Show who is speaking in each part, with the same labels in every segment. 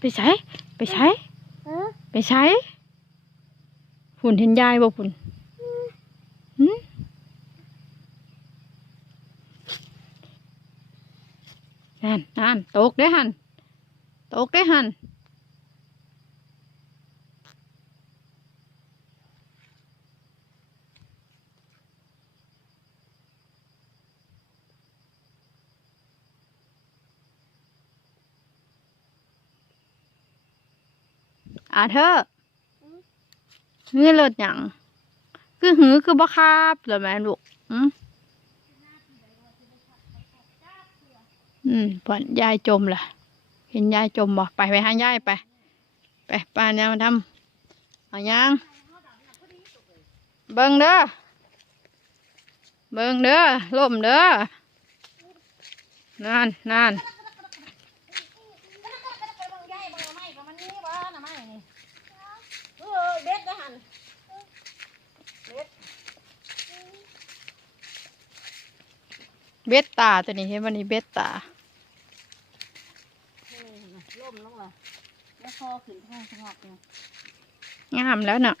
Speaker 1: ไปใช้ไปใช้ไปใช้หุ่นเห็นยายบ่หุ่นนั่นนั่นตกได้หันตกได้หัน อ่าเธอเงื่อนรถหยังคือหือคือบ่คาบเหรอแม่ลูกอืมอืมปอนยายจมล่ะ เห็นยายจมบ่ไปไปหายายไป ไปป้าเนี่ยมาทำเอายังเบิ่งเด้อเบิ่งเด้อล่มเด้อนั่นนั่น
Speaker 2: เออเบ็ดนะหัน
Speaker 1: เบ็ดตาตัวนี้เห็นวันนี้เบ็ดตา
Speaker 2: ล่มลงละแล้วคอขึ้นท้องสงบเนี่ย
Speaker 1: งามแล้วน่ะ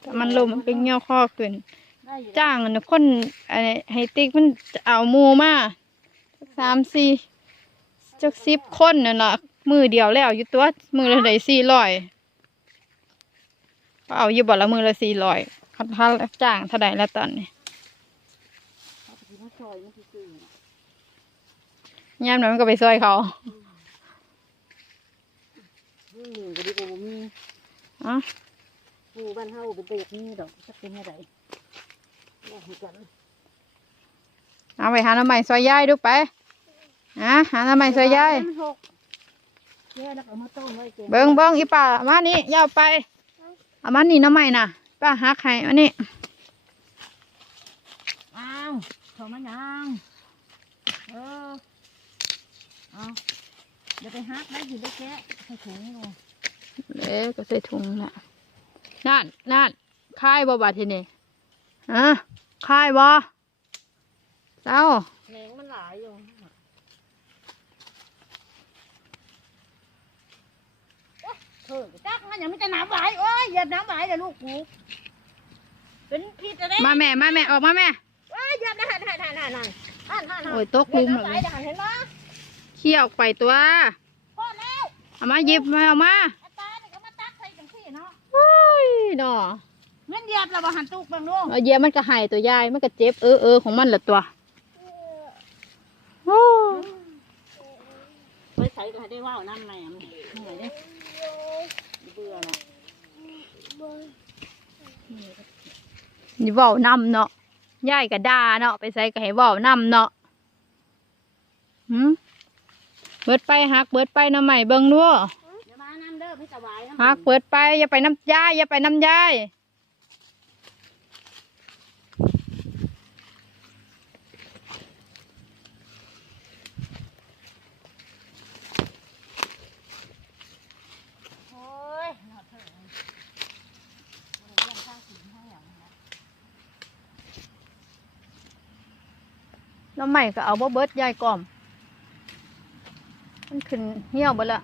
Speaker 1: แต่มันลมมันเป็นเงี้ยวข้อขึ้น
Speaker 2: ได้อยู่
Speaker 1: จ้างอันนะคนไอ้ไฮติ๊กมันจะเอาหมูมาจักสามสี่จักสิบคนนั่นล่ะมือเดียวแล้วอยู่ตัวมือละได้สี่ร้อยเอาอยู่บ่ละมือละสี่ร้อยคันถ้าจ้างเท่าใดแล้วตอนนี้
Speaker 2: เอาไป มาซอยมันซื่อๆ
Speaker 1: ยามนั้นมันก็ไปซอยเขา
Speaker 2: อืมก็ดีกว่าบ่มี
Speaker 1: อ๋อ
Speaker 2: หมู่บ้านเฮาเป็นตะยากนี้ดอกจักเป็นอะไรว่าให้กัน
Speaker 1: เอาไปหาหน้ำใหม่ซอยยายดูไปอะหาหน้ำใหม่ซอยยาย
Speaker 2: มันหกแย่แล้วก็เอามาต้มไว้แกง
Speaker 1: เบิ้งเบิ้งอีป่าเอามานี่อยาวไปเอามานี่หน้ำใหม่น่ะป้าหักให้อันนี้
Speaker 2: อ้าว เขามายังเออเอาเดี๋ยวไปฮักได้อยู่ได้แกะใส่ถุงนี่เลย
Speaker 1: เอ๊ะก็ใส่ถุงน่ะนั่นนั่นคายบ่บาดทีนี่ฮะคายบ่เจ้า
Speaker 2: แหนงมันหลายอยู่เธอจักมันยังไม่จะน้ำไหลโอ้ยอย่าน้ำไหลเลยลูกกูเป็นพิษอะไร
Speaker 1: มาแม่มาแม่ออกมาแม่
Speaker 2: เยีบนะหันหันหันนนหันน
Speaker 1: โอ้ยตกหลุมเห
Speaker 2: รอล
Speaker 1: ย
Speaker 2: เขี่ยออกไป
Speaker 1: ตัวเอามาหยิบมาเอามา
Speaker 2: เด็กเนาะโอ้
Speaker 1: ยดอ
Speaker 2: เงินเยียบเราบ่หันตุกบา
Speaker 1: งลูกเเยียบมันก็หายตัวยายมันก็เจ็บเออเออของมันละตัวโอ้
Speaker 2: ไปใส่ก็ได้ว่าวนั่แไงเหนื่อเนาอละ
Speaker 1: นี่เว้านำเนาะ ยายก็ด่าเนาะไปใส่ก็ให้เว้านำเนาะหืมเบิดไปหักเบิดไปหน้ำใหม่เบิ่งดู
Speaker 2: อย่ามาน้ำเด้อพี่ตะวายน้ำ
Speaker 1: หักเปิดไปอย่าไปน้ำยายอย่าไปน้ำยาย
Speaker 2: โอ้ยหนอดเถอะมันเรื่องข้างสีข้างหลังนะ
Speaker 1: น้ำใหม่ก็เอาบ่เบิดยายกล่อม มันขึ้นเหี่ยวบ่ละ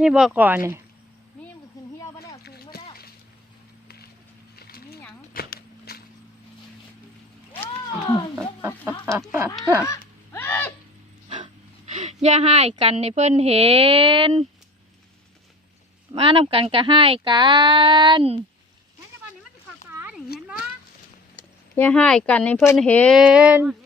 Speaker 1: นี่บ่ก่อนนี่
Speaker 2: นี่มันขึ้นเหี่ยวมาแล้วสูงมาแล้วนี่หยังโอ้ยยกมาเนาะ
Speaker 1: อย่าให้กันในเพิ่นเห็น มานำกันก็ให้กัน
Speaker 2: เห็นแต่วันนี้มันสิเข้าตานี่เห็นบ่
Speaker 1: อย่าให้กันในเพิ่นเห็น
Speaker 2: นี่